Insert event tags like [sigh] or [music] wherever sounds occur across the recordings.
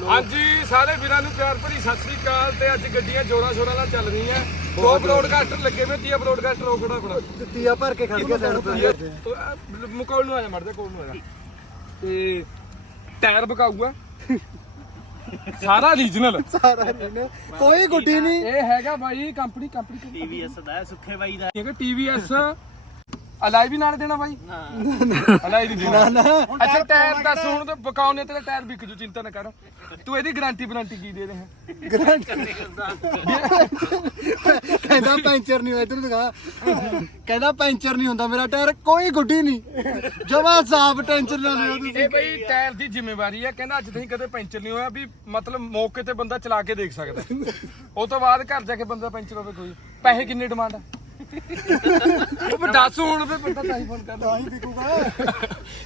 ਹਾਂਜੀ ਸਾਰੇ ਵੀਰਾਂ ਨੂੰ ਪਿਆਰ ਭਰੀ ਸਤਿ ਸ੍ਰੀ ਅਕਾਲ ਤੇ ਅੱਜ ਗੱਡੀਆਂ ਜੋਰਾਂ ਸ਼ੋਰਾਂ ਨਾਲ ਚੱਲ ਰਹੀਆਂ। ਦੋ ਬ੍ਰੋਡਕਾਸਟਰ ਲੱਗੇ ਹੋਏ ਤੀਆ ਬ੍ਰੋਡਕਾਸਟਰ ਰੋਕੜਾ ਬੜਾ ਤੀਆ ਭਰ ਕੇ ਖੜ ਗਿਆ ਸਾਈਡ ਤੇ ਮੁਕਾਉਲ ਨੂੰ ਆ ਜਾ ਮਰਦੇ ਕੋਲ ਨੂੰ ਆ ਜਾ। ਤੇ ਟਾਇਰ ਬਕਾਊਗਾ। ਸਾਰਾ ਰੀਜਨਲ। ਸਾਰਾ ਨਹੀਂ ਕੋਈ ਗੁੱਡੀ ਨਹੀਂ। ਇਹ ਹੈਗਾ ਬਾਈ ਕੰਪਨੀ ਕੰਪਨੀ ਟੀਵੀਐਸ ਦਾ ਸੁੱਖੇ ਬਾਈ ਦਾ ਹੈਗਾ TVS ਅਲਾਈ ਵੀ ਨਾਲ ਦੇਣਾ ਬਾਈ? ਅਲਾਈ ਨਹੀਂ ਦੇਣਾ। ਨਾ ਅੱਛਾ ਟਾਇਰ ਦੱਸ ਹੁਣ ਤੇ ਬਕਾਉਨੇ ਤੇਰਾ ਟਾਇਰ ਵਿਕ ਜੂ ਚਿੰਤਾ ਨਾ ਕਰ। ਤੂੰ ਇਹਦੀ ਗਾਰੰਟੀ ਵਾਰੰਟੀ ਕੀ ਦੇ ਰਿਹਾ? ਕਹਿੰਦਾ ਪੈਂਚਰ ਨਹੀਂ ਹੋਇਆ ਇਧਰ ਦਿਖਾ। ਕਹਿੰਦਾ ਪੈਂਚਰ ਨਹੀਂ ਹੁੰਦਾ ਮੇਰਾ ਟਾਇਰ ਕੋਈ ਗੁੱਡੀ ਨਹੀਂ। ਜਮਾ ਸਾਫ਼ ਟੈਨਸ਼ਨ ਨਾ ਲਿਓ ਤੁਸੀਂ। ਇਹ ਬਈ ਟਾਇਰ ਦੀ ਜ਼ਿੰਮੇਵਾਰੀ ਹੈ ਕਹਿੰਦਾ ਅੱਜ ਤਾਈਂ ਕਦੇ ਪੈਂਚਰ ਨਹੀਂ ਹੋਇਆ ਵੀ ਮਤਲਬ ਮੌਕੇ ਤੇ ਬੰਦਾ ਚਲਾ ਕੇ ਦੇਖ ਸਕਦਾ। ਉਹ ਤੋਂ ਬਾਅਦ ਘਰ ਜਾ ਕੇ ਬੰਦਾ ਪੈਂਚਰ ਹੋਵੇ ਕੋਈ। ਪੈਸੇ ਕਿੰਨੇ ਡਿਮਾਂਡ ਆ? ਉਹ ਦੱਸ ਹੁਣ ਤੇ ਬੰਦਾ ਤਾਂ ਹੀ ਫੋਨ ਕਰਦਾ। ਤਾਂ ਹੀ ਵਿਕੂਗਾ।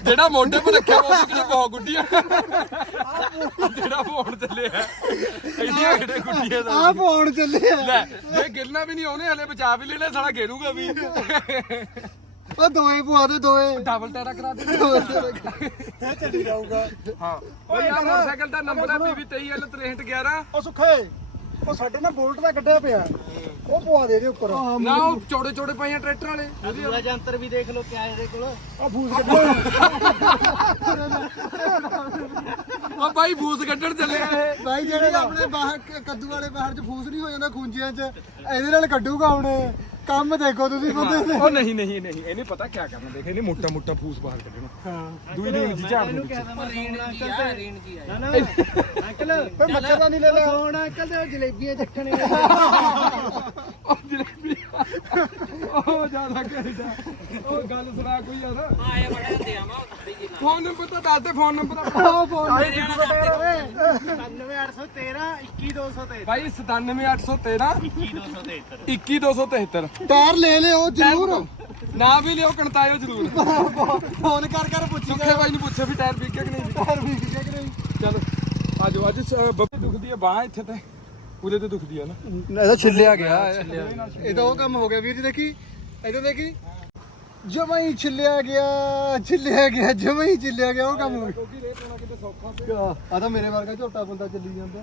ਜਿਹੜਾ ਮੋਢੇ 'ਤੇ ਰੱਖਿਆ ਉਹ ਕਿਤੇ ਬਹੁਤ ਗੁੱਡੀ ਆ ਜਿਹੜਾ ਫੋਨ ਚੱਲਿਆ ਇੰਨੀਆਂ ਕਿਹੜੇ ਗੁੱਡੀਆਂ ਦਾ। ਆ ਪਾਉਣ ਚੱਲੇ ਆ ਲੈ ਜੇ ਗਿਰਨਾ ਵੀ ਨਹੀਂ ਉਹਨੇ ਹਲੇ ਬਚਾ ਵੀ ਲੈਣਾ ਸਾਲਾ ਘੇਰੂਗਾ ਵੀ। ਉਹ ਦੋਏ ਪਵਾ ਦੇ ਦੋਏ ਡਬਲ ਟਾਇਰਾ ਕਰਾ ਦੇ। ਇਹ ਚੱਲੀ ਜਾਊਗਾ। ਹਾਂ। ਉਹ ਯਾਰ। ਮੋਟਰਸਾਈਕਲ ਦਾ ਨੰਬਰ ਹੈ PV 23L6311 ਉਹ ਸੁੱਖੇ। ਉਹ ਸਾਡੇ ਨਾਲ ਬੋਲਟ ਦਾ ਕੱਢਿਆ ਪਿਆ। ਉਹ ਪਵਾ ਦੇ ਦੇ ਉੱਪਰ। ਨਾ ਉਹ ਚੌੜੇ ਚੌੜੇ ਪਈਆਂ ਟਰੈਕਟਰ ਵਾਲੇ। ਦੂਆ ਜੰਤਰ ਵੀ ਦੇਖ ਲਓ ਕਿਆ ਇਹਦੇ ਕੋਲ। ਆ ਫੂਸ ਕੱਢਿਆ ਉਹ ਬਾਈ ਬੂਸ ਕੱਢਣ ਚੱਲੇ ਆ। ਭਾਈ ਜਿਹੜੇ ਆਪਣੇ ਬਾਹਰ ਕੱਦੂ ਵਾਲੇ ਬਾਹਰ ਚ ਫੂਸ ਨਹੀਂ ਹੋ ਜਾਂਦਾ ਖੂੰਜਿਆਂ ਚ ਇਹਦੇ ਨਾਲ ਕੱਢੂਗਾ ਹੁਣ ਕੰਮ ਦੇਖੋ ਤੁਸੀਂ ਬੰਦੇ ਦੇ। ਉਹ ਨਹੀਂ ਨਹੀਂ ਨਹੀਂ ਇਹਨੇ ਪਤਾ ਕੀ ਕਰਨਾ ਦੇਖ ਇਹਨੇ ਮੋਟਾ ਮੋਟਾ ਫੂਸ ਬਾਹਰ ਕੱਢਣਾ ਹਾਂ। ਦੂਈ ਦੀ ਜੀ ਝਾੜ ਨੂੰ ਨਾ ਨਾ। [laughs] ਅੰਕਲ ਕੋਈ ਮੱਛਰ ਦਾ ਨਹੀਂ ਲੈ ਲਿਆ। ਹੁਣ ਅੰਕਲ ਤੇ ਜਲੇਬੀਆਂ ਚੱਕਣੇ [laughs] ਉਹ ਜਲੇਬੀ ਉਹ ਜ਼ਿਆਦਾ ਘੈਂਟਾ ਉਹ ਗੱਲ ਸੁਣਾ ਕੋਈ ਯਾਰ। ਆਏ ਬੜਾ ਤੇ ਆਵਾ ਫੋਨ ਨੰਬਰ ਤਾਂ। ਦੱਸ ਦੇ ਫੋਨ ਨੰਬਰ ਉਹ ਫੋਨ ਓਏ 97813 21273 ਬਾਈ 97813 21273 21273 ਟਾਇਰ ਲੈ ਲਿਓ ਜ਼ਰੂਰ। ਨਾ ਵੀ ਲਿਓ ਕਣਤਾਇਓ ਜ਼ਰੂਰ। ਫੋਨ ਕਰ ਕਰ ਪੁੱਛੀ ਸੁੱਖੇ ਬਾਈ ਨੂੰ ਪੁੱਛੋ ਵੀ ਟਾਇਰ ਵਿਕਿਆ ਕਿ ਨਹੀਂ ਟਾਇਰ ਵੀ ਕਿ ਨਹੀਂ? ਚਲੋ ਆਜੋ ਅੱਜ ਸ- ਬੱਬੇ ਦੁਖਦੀ ਹੈ ਬਾਹ ਇੱਥੇ ਤੇ। ਪੂਰੇ ਤੇ ਦੁਖਦੀ ਹੈ ਨਾ। ਇਹਦਾ ਛਿੱਲਿਆ ਗਿਆ। ਇਹ ਤਾਂ ਉਹ ਕੰਮ ਹੋ ਗਿਆ। ਵੀਰ ਜੀ ਦੇਖੀ ਇਧਰ ਦੇਖੀ। ਜਮਾ ਹੀ ਛਿੱਲਿਆ ਗਿਆ ਛਿੱਲਿਆ ਗਿਆ ਜਮਾ ਹੀ ਛਿੱਲਿਆ ਗਿਆ ਉਹ ਕੰਮ ਹੋ ਕਿਉਂਕਿ ਰੇਟ ਹੋਣਾ ਕਿਤੇ ਸੌਖਾ ਗਿਆ ਆ ਤਾਂ ਮੇਰੇ ਵਰਗਾ ਝੋਟਾ ਬੰਦਾ ਚੱਲੀ ਜਾਂਦਾ।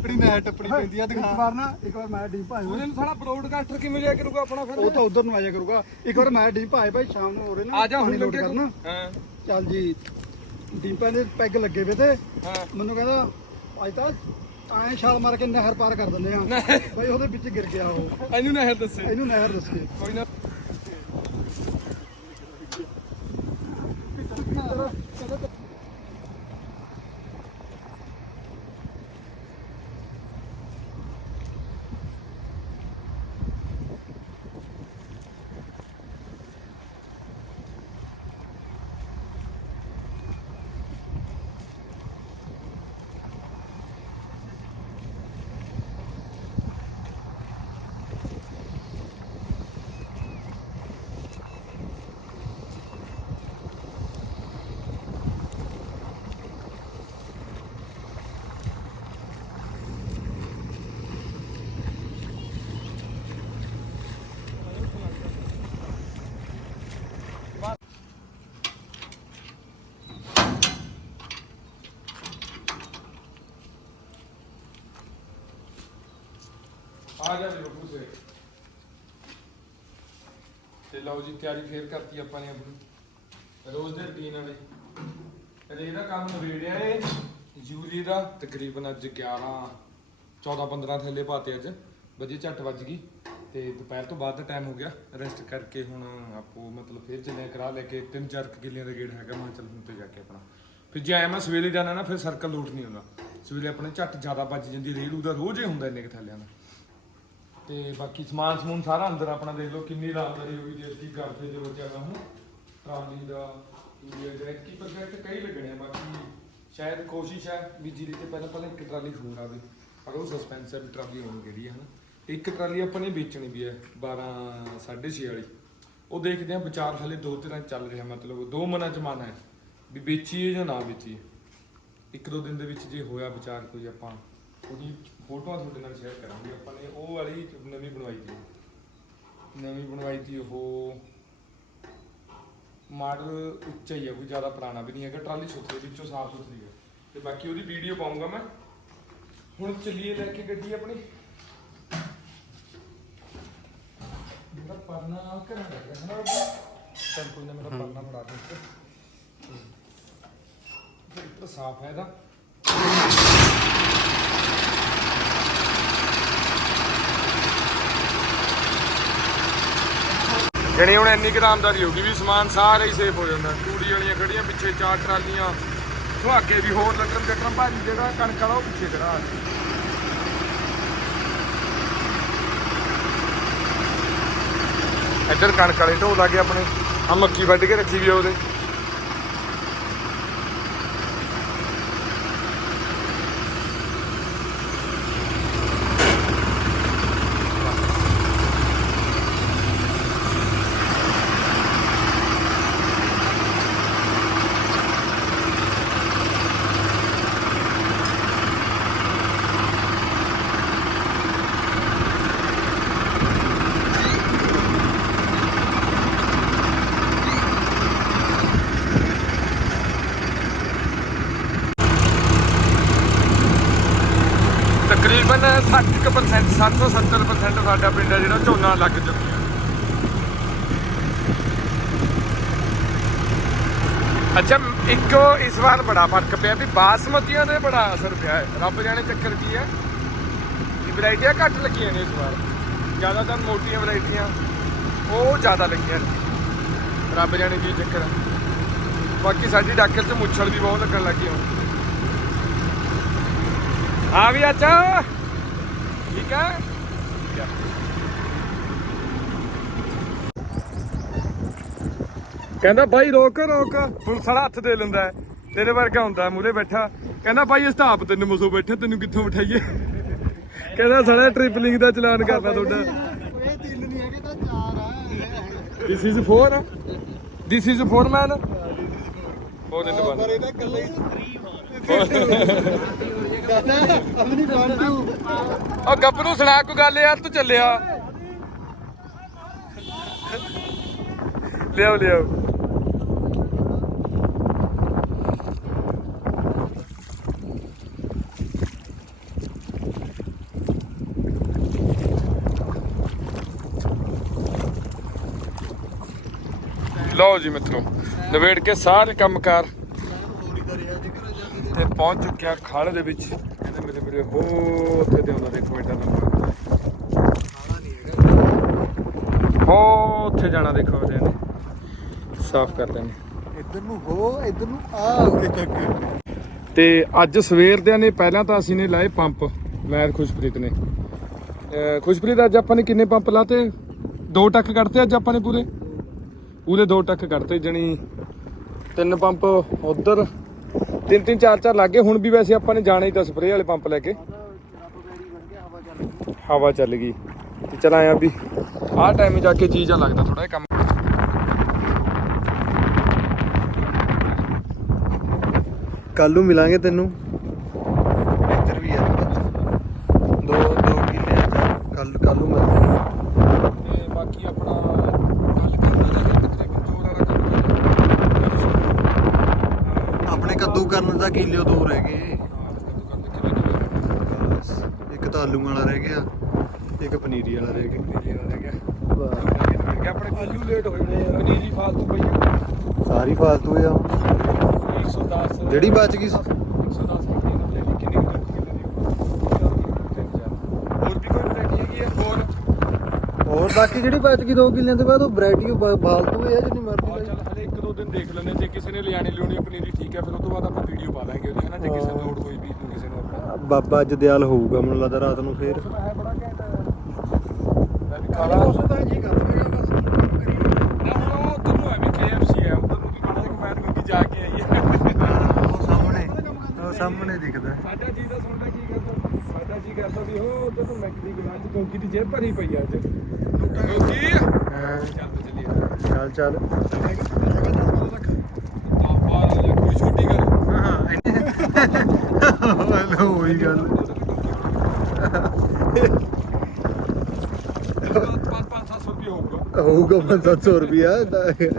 ਬੜੀ ਮੈਂ ਟੱਪਣੀ ਪੈਂਦੀ ਆ ਦਿਖਾ। ਵਾਰ ਨਾ ਇੱਕ ਵਾਰ ਮੈਂ ਡੀਪ ਭਾਈ ਉਹਨੇ ਨੂੰ ਸਾਲਾ ਬ੍ਰੋਡਕਾਸਟਰ ਕਿਵੇਂ ਲਿਆ ਕਰੂਗਾ ਆਪਣਾ ਫਿਰ? ਉਹ ਤਾਂ ਉਧਰ ਨੂੰ ਆਇਆ ਕਰੂਗਾ। ਇੱਕ ਵਾਰ ਮੈਂ ਡੀਪ ਭਾਈ ਭਾਈ ਸ਼ਾਮ ਨੂੰ ਹੋ ਰਹੇ ਨਾ ਆ ਜਾ ਹੁਣ ਲੋਡ ਕਰਨਾ। ਹਾਂ। ਚੱਲ ਜੀ। ਡੀਪਾਂ ਦੇ ਪੈਗ ਲੱਗੇ ਵੇ ਤੇ। ਹਾਂ। ਮੈਨੂੰ ਕਹਿੰਦਾ ਅੱਜ ਤਾਂ ਐਂ ਛਾਲ ਮਾਰ ਕੇ ਨਹਿਰ ਪਾਰ ਕਰ ਦਿੰਦੇ ਆ। ਬਈ ਉਹਦੇ ਵਿੱਚ ਗਿਰ ਗਿਆ ਉਹ। ਇਹਨੂੰ ਨਾ ਦੱਸੇ। ਇਹਨੂੰ ਨਹਿਰ ਦੱਸੇ ਕੋਈ ਨਾ। ਆ ਜਾ ਜੀ ਬੱਬੂ ਸੇ ਤੇ ਲਓ ਜੀ, ਤਿਆਰੀ ਫੇਰ ਕਰਤੀ ਆਪਾਂ ਨੇ ਆਪਣੀ। ਰੋਜ਼ ਦੇ ਰੁਟੀਨ ਵਾਲੇ। ਰੇ ਦਾ ਕੰਮ ਨਵੇੜਿਆ ਏ। ਯੂਰੀ ਦਾ ਤਕਰੀਬਨ ਅੱਜ 11 14 15 ਥੱਲੇ ਪਾਤੇ ਅੱਜ। ਵਜੇ ਝੱਟ ਵੱਜ ਗਈ। ਤੇ ਦੁਪਹਿਰ ਤੋਂ ਬਾਅਦ ਦਾ ਟਾਈਮ ਹੋ ਗਿਆ। ਰੈਸਟ ਕਰਕੇ ਹੁਣ ਆਪੋ ਮਤਲਬ ਫੇਰ ਚੱਲੇ ਕਰਾ ਲੈ ਕੇ। ਤਿੰਨ ਚਾਰ ਕਿੱਲਿਆਂ ਦਾ ਗੇੜ ਹੈਗਾ। ਮੈਂ ਚੱਲ ਹੁਣ ਤੇ ਜਾ ਕੇ ਆਪਣਾ। ਫਿਰ ਜੇ ਆਇਆ ਮੈਂ ਸਵੇਰੇ ਜਾਣਾ ਨਾ, ਫਿਰ ਸਰਕਲ ਲੋਟ ਨਹੀਂ ਹੁੰਦਾ। ਸਵੇਰੇ ਆਪਣੇ ਝੱਟ ਜ਼ਿਆਦਾ ਵੱਜ ਜਾਂਦੀ ਰੇਲੂ ਦਾ ਰੋਜ਼ ਹੀ ਹੁੰਦਾ ਇੰਨੇ ਕੁ ਥੱਲਿਆਂ ਦਾ। ਤੇ ਬਾਕੀ ਸਮਾਨ ਸਮੂਨ ਸਾਰਾ ਅੰਦਰ ਆਪਣਾ ਦੇਖ ਲਓ, ਕਿੰਨੀ ਰਾਮਦਾਰੀ ਹੋ ਗਈ ਜੇ ਕੀ ਕਰਦੇ ਜੋ ਬੱਚਿਆਂ ਦਾ ਹੁਣ ਟਰਾਲੀ ਦਾ ਇੰਡੀਆ ਜੈਕ ਪ੍ਰੋਜੈਕਟ ਕਈ ਲੱਗਣੇ ਆ, ਬਾਕੀ ਸ਼ਾਇਦ ਕੋਸ਼ਿਸ਼ ਹੈ ਵੀ ਜਿਹਦੇ ਤੇ ਪਹਿਲਾਂ ਪਹਿਲਾਂ ਇੱਕ ਟਰਾਲੀ ਹੋਰ ਆਵੇ, ਪਰ ਉਹ ਸਸਪੈਂਸ ਹੈ ਵੀ ਟਰਾਲੀ ਹੋਣੀ ਕਿਹੜੀ ਹੈ ਹਨਾ। ਤੇ ਇੱਕ ਟਰਾਲੀ ਆਪਾਂ ਨੇ ਵੇਚਣੀ ਵੀ ਹੈ 12 6.5 ਵਾਲੀ। ਉਹ ਦੇਖਦੇ ਆ ਵਿਚਾਰ ਹਲੇ ਦੋ ਤਰ੍ਹਾਂ ਚੱਲ ਰਿਹਾ, ਮਤਲਬ ਦੋ ਮਨਾਂ ਚ ਮਨ ਹੈ ਵੀ ਵੇਚੀਏ ਜਾਂ ਨਾ ਵੇਚੀਏ। ਇੱਕ ਦੋ ਦਿਨ ਦੇ ਵਿੱਚ ਜੇ ਹੋਇਆ ਵਿਚਾਰ ਕੋਈ ਆਪਾਂ ਉਹਦੀ ਫੋਟੋਆਂ ਤੁਹਾਡੇ ਨਾਲ ਸ਼ੇਅਰ ਕਰਾਂਗੇ। ਆਪਾਂ ਨੇ ਉਹ ਵਾਲੀ ਨਵੀਂ ਬਣਵਾਈ ਸੀ। ਨਵੀਂ ਬਣਵਾਈ ਸੀ ਉਹ ਮਾਡਲ ਉੱਚਾ ਹੀ ਹੈ ਕੋਈ ਜ਼ਿਆਦਾ ਪੁਰਾਣਾ ਵੀ ਨਹੀਂ ਹੈਗਾ, ਟਰਾਲੀ ਸੁਥਰੀ, ਵਿੱਚੋਂ ਸਾਫ਼ ਸੁਥਰੀ ਹੈ ਤੇ ਬਾਕੀ ਉਹਦੀ ਵੀਡੀਓ ਪਾਉਂਗਾ ਮੈਂ। ਹੁਣ ਚੱਲੀਏ ਲੈ ਕੇ ਗੱਡੀ ਆਪਣੀ। ਮੇਰਾ ਪਰਨਾ ਘਰਾਂ ਲੱਗਾ ਹੈ ਚੱਲ ਕੋਈ ਨਾ, ਮੇਰਾ ਪਰਨਾ ਫੜਾ ਦੇ ਇੱਥੇ। ਫਿਲਟਰ ਸਾਫ਼ ਹੈ ਇਹਦਾ। ਜਣੀ ਹੁਣ ਇੰਨੀ ਗਰਾਮਦਾਰੀ ਹੋ ਗਈ ਵੀ ਸਮਾਨ ਸਾਰਾ ਹੀ ਸੇਫ ਹੋ ਜਾਂਦਾ। ਟੂੜੀ ਵਾਲੀਆਂ ਖੜੀਆਂ ਪਿੱਛੇ ਚਾਰ ਟਰਾਲੀਆਂ, ਸੁਹਾਗੇ ਵੀ ਹੋਰ ਲੱਕੜ ਗੱਟਣ ਭਾਜੀ ਜਿਹੜਾ ਕਣਕ ਵਾਲਾ ਉਹ ਪਿੱਛੇ ਖੜਾ ਇੱਧਰ ਕਣਕ ਵਾਲੇ ਢੋਲ ਲੱਗੇ ਆਪਣੇ ਆ ਮੱਕੀ ਵੱਢ ਕੇ ਰੱਖੀ ਵੀ ਉਹਦੇ ਤਕਰੀਬਨ 60% 60 ਤੋਂ 70% ਸਾਡਾ ਪਿੰਡ ਹੈ ਜਿਹੜਾ ਝੋਨਾ ਲੱਗ ਚੁੱਕਿਆ। ਅੱਛਾ, ਇੱਕੋ ਇਸ ਵਾਰ ਬੜਾ ਫ਼ਰਕ ਪਿਆ ਵੀ ਬਾਸਮਤੀਆਂ ਦੇ ਬੜਾ ਅਸਰ ਪਿਆ ਹੈ। ਰੱਬ ਜਾਣੇ ਚੱਕਰ ਕੀ ਹੈ? ਕਿ ਵੈਰਾਈਟੀਆਂ ਘੱਟ ਲੱਗੀਆਂ ਨੇ ਇਸ ਵਾਰ। ਜ਼ਿਆਦਾਤਰ ਮੋਟੀਆਂ ਵੈਰਾਈਟੀਆਂ, ਉਹ ਜ਼ਿਆਦਾ ਲੱਗੀਆਂ ਨੇ। ਰੱਬ ਜਾਣੇ ਕੀ ਚੱਕਰ ਬਾਕੀ ਸਾਡੀ ਡਾਕਰ 'ਚ ਮੁੱਛੜ ਵੀ ਬਹੁਤ ਲੱਗਣ ਲੱਗੀ ਹੁਣ ਆ ਵੀ ਅੱਛਾ ਠੀਕ ਕਹਿੰਦਾ ਬਾਈ ਰੋਕ ਰੋਕ। ਪੁਲਿਸ ਵਾਲਾ ਹੱਥ ਦੇ ਲੈਂਦਾ ਹੈ। ਤੇਰੇ ਵਰਗਾ ਹੁੰਦਾ ਮੂਰੇ ਬੈਠਾ। ਕਹਿੰਦਾ ਬਾਈ ਇਸ ਤਾਂ ਆਪ ਤੈਨੂੰ ਮਸੋ ਬੈਠਾ ਤੈਨੂੰ ਕਿੱਥੋਂ ਬਿਠਾਈਏ? ਕਹਿੰਦਾ ਸਾਲਾ ਟ੍ਰਿਪਲਿੰਗ ਦਾ ਚਲਾਨ ਕਰਨਾ ਤੁਹਾਡਾ। ਇਹ ਤਿੰਨ ਨਹੀਂ ਹੈਗੇ ਤਾਂ ਚਾਰ ਆ this is 4 this is 4 man 4 ਇਨ ਪਰ 1 ਇਹਦਾ ਇਕੱਲੇ ਹੀ ਆਪਣੀ ਬਾਂਟੂ ਉਹ ਗੱਪ ਨੂੰ ਸੁਣਾ ਕੋਈ ਗੱਲ ਯਾਰ ਤੂੰ ਚੱਲਿਆ। ਲਿਆਓ ਲਿਆਓ। ਲਓ ਜੀ ਮਿੱਤਰੋ ਨਵੇੜ ਕੇ ਸਾਰੇ ਕੰਮਕਾਰ। ਤੇ ਪਹੁੰਚ ਚੁੱਕਿਆ ਖਾਲ ਦੇ ਵਿੱਚ। ਕਹਿੰਦੇ ਮੇਰੇ ਮੇਰੇ ਹੋ ਉੱਥੇ ਦੇ ਉਹਨਾਂ ਦੇਖੋ ਏਡਾ ਲੰਬਾ ਹੋ ਉੱਥੇ ਜਾਣਾ ਦੇਖੋ ਉਹਦੇ ਨੇ ਸਾਫ਼ ਕਰ ਲੈਣੇ ਇੱਧਰ ਨੂੰ ਹੋ ਇੱਧਰ ਨੂੰ ਆ। ਉਰੇ ਤੱਕ ਤੇ ਅੱਜ ਸਵੇਰ ਦੇ ਨੇ ਪਹਿਲਾਂ ਤਾਂ ਅਸੀਂ ਨੇ ਲਾਏ ਪੰਪ ਮੈਂ ਖੁਸ਼ਪ੍ਰੀਤ ਨੇ। ਖੁਸ਼ਪ੍ਰੀਤ ਅੱਜ ਆਪਾਂ ਨੇ ਕਿੰਨੇ ਪੰਪ ਲਾਤੇ? ਦੋ ਟੱਕ ਕੱਢਤੇ ਅੱਜ ਆਪਾਂ ਨੇ ਪੂਰੇ? ਪੂਰੇ ਦੋ ਟੱਕ ਕੱਢਤੇ ਜਣੀ ਤਿੰਨ ਪੰਪ ਉਧਰ ਤਿੰਨ ਤਿੰਨ ਚਾਰ ਚਾਰ ਲੱਗੇ ਹੁਣ ਵੀ ਵੈਸੇ ਆਪਾਂ ਨੇ ਜਾਣਾ ਹੀ ਤਾਂ ਸਪਰੇਅ ਵਾਲੇ ਪੰਪ ਲੈ ਕੇ। ਹਵਾ ਚੱਲ ਗਈ। ਤੇ ਚਲ ਆਇਆ ਵੀ ਆਹ ਟਾਈਮ ਜਾ ਕੇ ਚੀਜ਼ਾਂ ਲੱਗਦਾ ਥੋੜਾ ਜਿਹਾ ਕੰਮ। ਕੱਲ ਨੂੰ ਮਿਲਾਂਗੇ ਤੈਨੂੰ। 50 ਕਿਲੋ ਦੋ ਰਹਿ ਇੱਕ ਤਾਂ ਵਾਲਾ ਰਹਿ ਗਿਆ ਇੱਕ ਪਨੀਰੀ ਵਾਲਾ ਰਹਿ ਗਿਆ। ਸਾਰੀ ਫਾਲਤੂ ਆ। ਜਿਹੜੀ ਬਚ ਗਈ ਬਾਕੀ ਜਿਹੜੀ ਬਚ ਗਈ 2 ਕਿੱਲਿਆਂ ਦੇ ਬਾਅਦ ਉਹ ਵੈਰਾਈਟੀ ਫਾਲਤੂ ਹੈ ਜਿੰਨੀ ਮਰਜ਼ੀ ਦੋ ਦਿਨ ਦੇਖ ਲੈਂਦੇ ਜੇ ਕਿਸੇ ਨੇ ਲਿਆਣੀ ਲਿਆਉਣੀ ਆ ਪਨੀਰੀ ਠੀਕ ਹੈ ਫਿਰ ਉਸ ਤੋਂ ਬਾਅਦ ਆਪਾਂ ਵੀਡੀਓ ਪਾ ਦਾਂਗੇ ਉਹਦੀ ਹਨਾ? ਜੇ ਕਿਸੇ ਨੂੰ ਲੋੜ ਹੋਈ ਵੀ ਕਿਸੇ ਨੂੰ ਆਪਣਾ। ਬਾਬਾ ਅੱਜ ਦਿਆਲ ਹੋਊਗਾ ਮੈਨੂੰ ਲੱਗਦਾ ਰਾਤ ਨੂੰ ਫੇਰ। ਮੌਸਮ ਹੈ ਬੜਾ ਘੈਂਟ। ਮੈਂ ਵੀ ਕਾਲਾ ਤਾਂ ਜੀ ਕਰ ਦੇਗਾ ਬਸ ਨਾ ਹੁਣ ਉਹ ਉਧਰ ਨੂੰ ਹੈ ਵੀ KFC ਹੈ ਉਧਰ ਨੂੰ ਵੀ ਮਾੜਾ ਜਿਹਾ ਕਮੈਂਟ ਕਰਕੇ ਜਾ ਕੇ ਆਈਏ ਉਹ ਸਾਹਮਣੇ ਉਹ ਸਾਹਮਣੇ ਦਿਖਦਾ। ਸਾਡਾ ਜੀ ਦਾ ਸੁਣਦਾ ਕੀ ਕਰਦਾ? ਸਾਡਾ ਜੀ ਕਰਦਾ ਵੀ ਉਹ ਉਧਰ ਤੋਂ ਮੈਕ ਦੀ ਗਲਾਸ ਚ ਕੌਂਕੀ ਦੀ ਜੇਬ ਭਰੀ ਪਈ ਆ ਅੱਜ। ਕੌਂਕੀ ਨਾ ਆਈਏ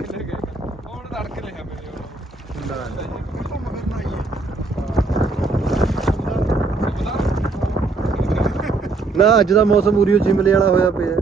ਨਾ ਅੱਜ ਦਾ ਮੌਸਮ ਉਰੀਓ ਚਿਮਲੇ ਵਾਲਾ ਹੋਇਆ ਪਿਆ।